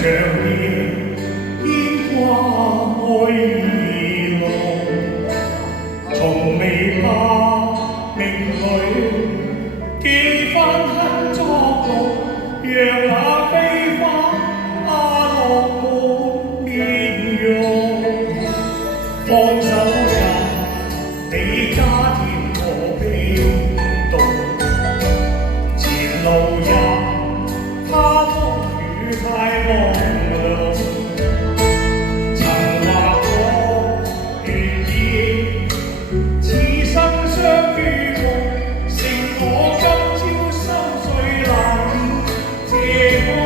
像夜牽掛愛兒郎，從未怕命裏幾番恨作弄，讓那飛花落滿面容。放手吧，你加添我飄動，前路也他風雨太浪浪，曾話過願意此生相與共，剩我今朝心碎難以謝安。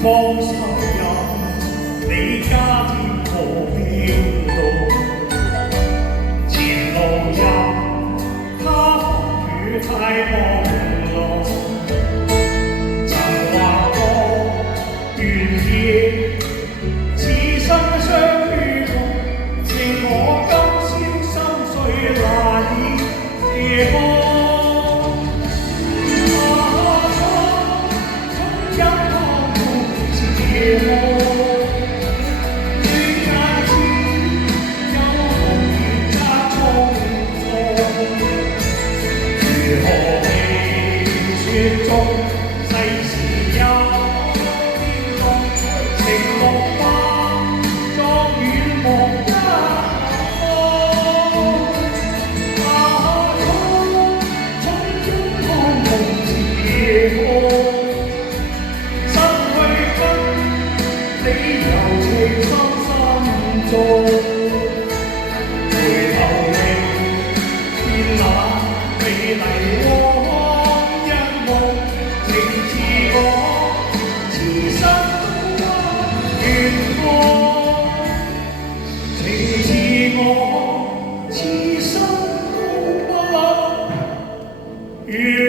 放手任你加添我飄動，前路任他風雨太浪浪，曾話過願意此生相與共，剩我今宵心碎難以謝安。世事有變動，承諾吧，作遠望一方。匆匆看夢自看，失去跟你柔情深深中。回頭未見那美麗我此生都不願。